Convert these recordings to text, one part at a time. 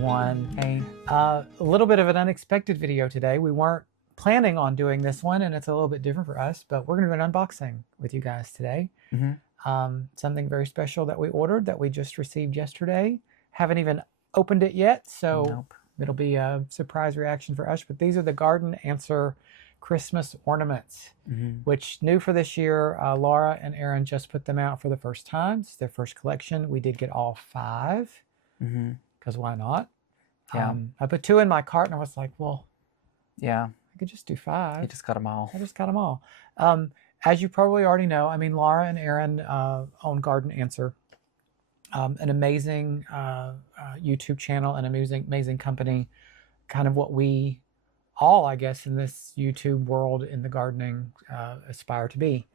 everyone. Hey. A little bit of an unexpected video today. We weren't planning on doing this one, and it's a little bit different for us, but we're going to do an unboxing with you guys today. Something very special that we ordered that we just received yesterday. Haven't even opened it yet, so it'll be a surprise reaction for us. But these are the Garden Answer Christmas Ornaments, which new for this year. Laura and Aaron just put them out for the first time. It's their first collection. We did get all 5 because why not? Yeah. I put 2 in my cart and I was like, well, yeah, I could just do 5. You just got them all. I just got them all. As you probably already know, I mean, Laura and Aaron own Garden Answer, an amazing YouTube channel, an amazing company, kind of what we all, I guess, in this YouTube world in the gardening aspire to be.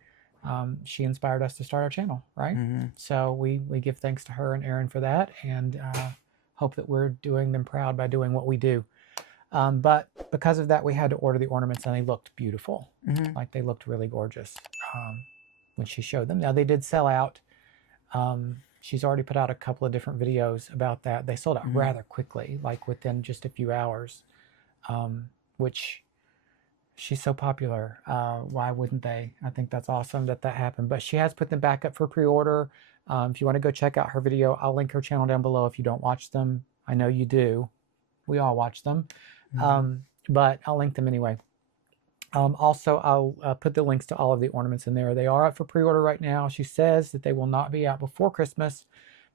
She inspired us to start our channel, right? So we give thanks to her and Aaron for that, and hope that we're doing them proud by doing what we do. But because of that, we had to order the ornaments, and they looked beautiful. Like, they looked really gorgeous when she showed them. Now, they did sell out. She's already put out a couple of different videos about that. They sold out rather quickly, like within just a few hours, which she's so popular. Why wouldn't they? I think that's awesome that that happened. But she has put them back up for pre-order. If you want to go check out her video, I'll link her channel down below if you don't watch them. I know you do. We all watch them. But I'll link them anyway. Also, I'll put the links to all of the ornaments in there. They are up for pre-order right now. She says that they will not be out before Christmas,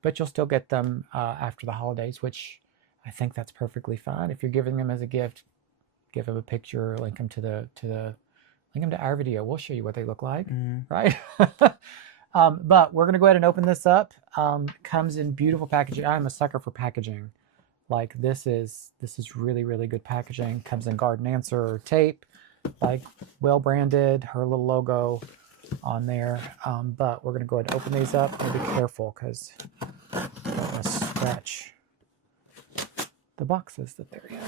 but you'll still get them after the holidays, which I think that's perfectly fine. If you're giving them as a gift, give them a picture, link them to our video. We'll show you what they look like, right? But we're gonna go ahead and open this up. Comes in beautiful packaging. I'm a sucker for packaging. Like, this is really, really good packaging. Comes in Garden Answer tape, like well branded, her little logo on there. But we're gonna go ahead and open these up and be careful because I don't want to scratch the boxes that they're in.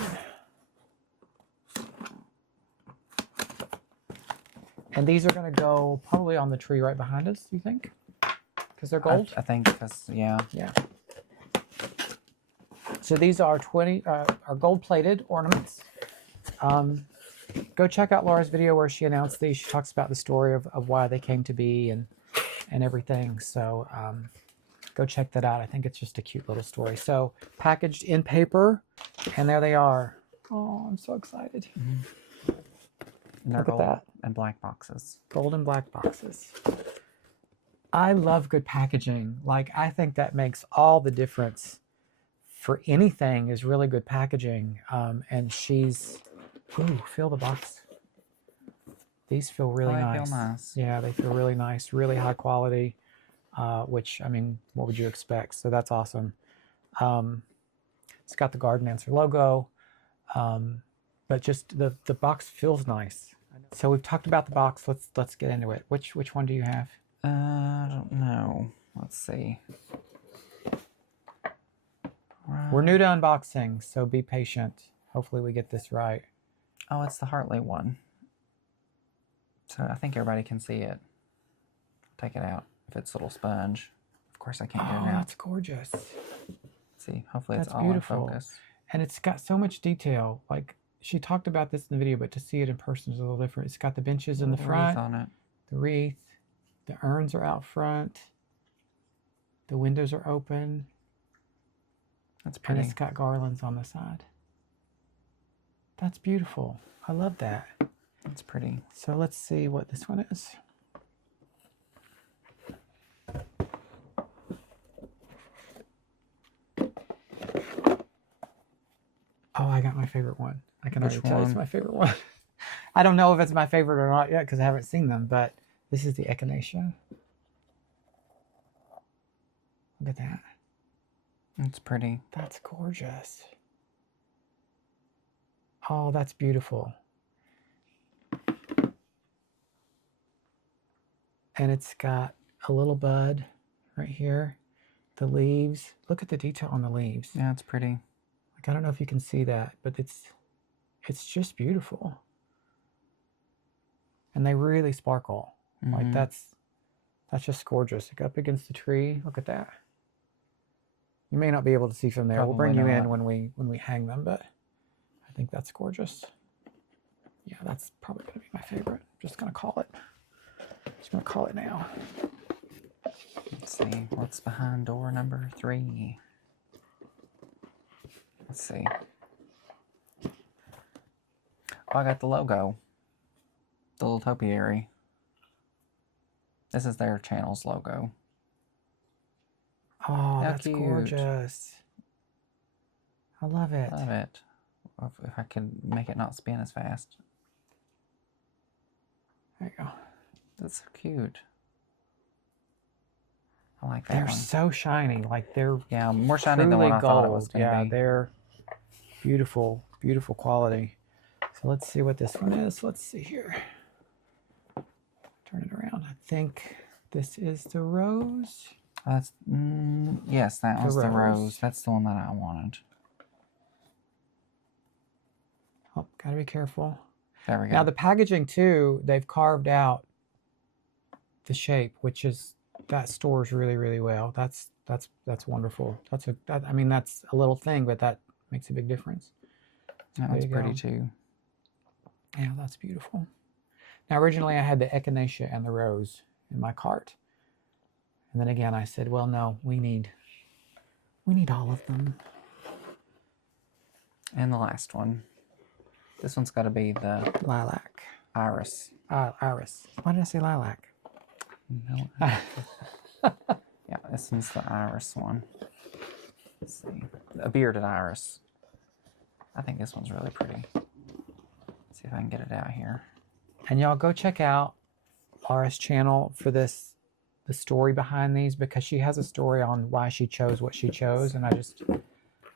And these are gonna go probably on the tree right behind us, you think? Because they're gold? I think because, yeah. So these are are gold-plated ornaments. Go check out Laura's video where she announced these. She talks about the story of why they came to be and everything. So go check that out. I think it's just a cute little story. So packaged in paper, and there they are. Oh, I'm so excited. And they're gold and black boxes. Gold and black boxes. I love good packaging. Like, I think that makes all the difference for anything, is really good packaging. And she's, ooh, feel the box. These feel really nice. They feel nice. Yeah, they feel really nice, really high quality, which, I mean, what would you expect? So that's awesome. It's got the Garden Answer logo, but just the box feels nice. So we've talked about the box. Let's get into it. Which one do you have? I don't know. Let's see. We're new to unboxing, so be patient. Hopefully we get this right. Oh, it's the Hartley one. So I think everybody can see it. Take it out. If it's a little sponge. Of course I can't get it out. That's gorgeous. See, hopefully it's That's all beautiful. in focus. And it's got so much detail. Like, she talked about this in the video, but to see it in person is a little different. It's got the benches in the front. Wreath on it. The wreath. The urns are out front. The windows are open. That's pretty. And it's got garlands on the side. That's beautiful. I love that. That's pretty. So let's see what this one is. Oh, I got my favorite one. I can already tell it's my favorite one. I don't know if it's my favorite or not yet because I haven't seen them, but this is the Echinacea. Look at that. It's pretty. That's gorgeous. Oh, that's beautiful. And it's got a little bud right here. The leaves. Look at the detail on the leaves. Yeah, it's pretty. Like, I don't know if you can see that, but it's just beautiful. And they really sparkle. Like, that's just gorgeous. Like, up against the tree. Look at that. You may not be able to see from there. We'll bring Probably you in not. when we hang them, but I think that's gorgeous. Yeah, that's probably going to be my favorite. I'm just going to call it. Just going to call it now. Let's see what's behind door number 3. Let's see. Oh, I got the logo. The little topiary. This is their channel's logo. Oh, How that's cute. gorgeous. I love it. Love it. If I could make it not spin as fast. There you go. That's so cute. I like that They're one. so shiny. Like they're more shiny than what I thought it was going to Yeah, be. they're beautiful, beautiful quality. So let's see what this one is. Let's see here. Turn it around. I think this is the rose. That's yes, that was the rose. rose. That's the one that I wanted. Oh, gotta be careful. There we go. Now the packaging too, they've carved out the shape, which is that stores really, really well. That's wonderful. That's a little thing, but that makes a big difference. That one's pretty too. Yeah, that's beautiful. Now originally I had the echinacea and the rose in my cart. And then again I said, well no, we need all of them. And the last one. This one's got to be the Lilac. iris. Iris. Why did I say lilac? No. Yeah, this one's the iris one. Let's see. A bearded iris. I think this one's really pretty. Let's see if I can get it out here. And y'all go check out Laura's channel for the story behind these, because she has a story on why she chose what she chose, and I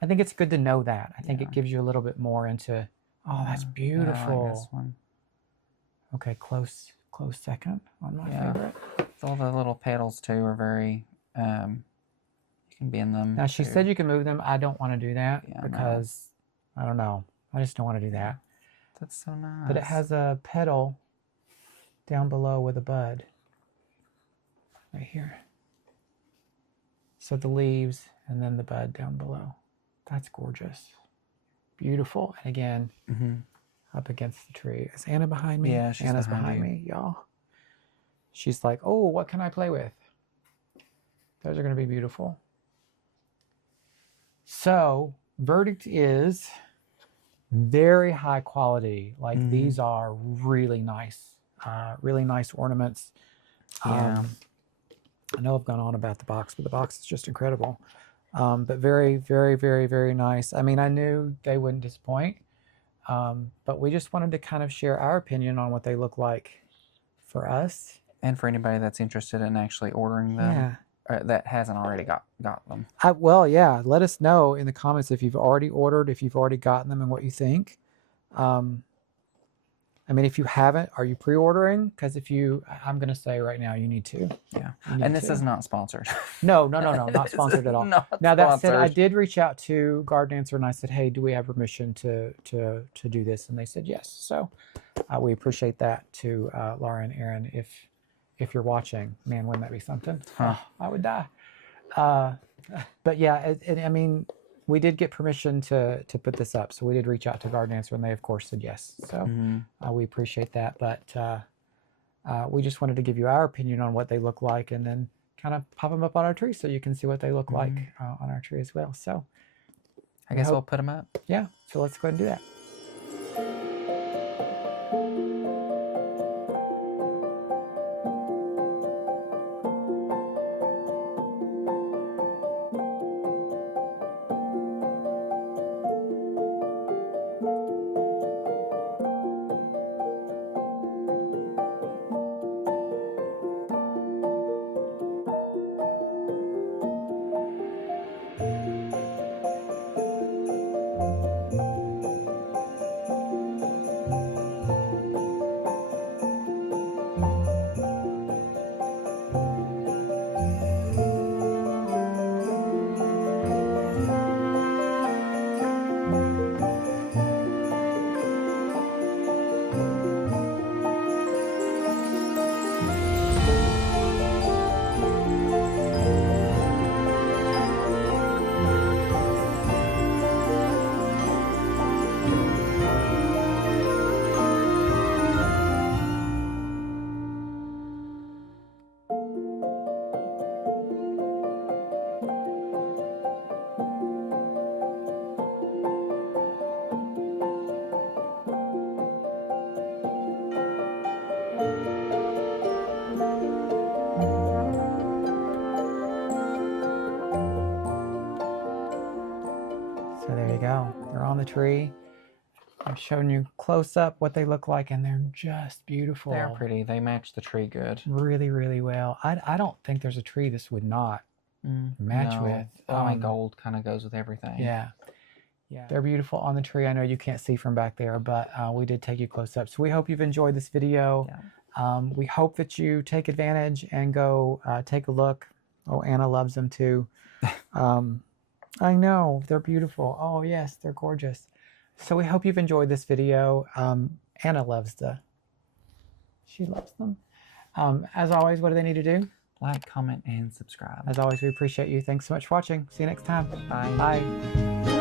think it's good to know that. I think it gives you a little bit more into. Oh, that's beautiful. Yeah, I like this one. Okay, close second on my favorite. All the little petals too are very. You can bend them. Now she said you can move them. I don't want to do that because I don't know. I just don't want to do that. That's so nice. But it has a petal down below with a bud. Right here. So the leaves and then the bud down below. That's gorgeous. Beautiful. And again, up against the tree. Is Anna behind me? Yeah, she's Anna's behind me, y'all. She's like, oh, what can I play with? Those are going to be beautiful. So, verdict is very high quality. Like these are really nice ornaments. Yeah. I know I've gone on about the box, but the box is just incredible. But very, very, very, very nice. I mean, I knew they wouldn't disappoint, but we just wanted to kind of share our opinion on what they look like for us. And for anybody that's interested in actually ordering them, that hasn't already got them. Well, yeah, let us know in the comments if you've already ordered, if you've already gotten them, and what you think. I mean, if you haven't, are you pre-ordering? Because if you, I'm going to say right now, you need to. Yeah. And this is not sponsored. No, not sponsored at all. Now that said, I did reach out to Garden Answer and I said, hey, do we have permission to do this? And they said yes. So we appreciate that to Laura and Aaron. If you're watching, man, wouldn't that be something? Oh, I would die. But yeah, I mean, we did get permission to put this up. So we did reach out to Garden Answer and they of course said yes. So we appreciate that. But we just wanted to give you our opinion on what they look like and then kind of pop them up on our tree so you can see what they look like on our tree as well. So I guess we'll put them up. Yeah. So let's go ahead and do that. tree. I'm showing you close up what they look like, and they're just beautiful. They're pretty. They match the tree good. Really, really well. I don't think there's a tree this would not match with. Well, gold kind of goes with everything. Yeah. Yeah, they're beautiful on the tree. I know you can't see from back there, but we did take you close up. So we hope you've enjoyed this video. Yeah. We hope that you take advantage and go take a look. Oh, Anna loves them too. I know, they're beautiful. Oh yes, they're gorgeous. So we hope you've enjoyed this video. Anna loves she loves them. As always, what do they need to do? Like, comment, and subscribe. As always, we appreciate you. Thanks so much for watching. See you next time. Bye. Bye.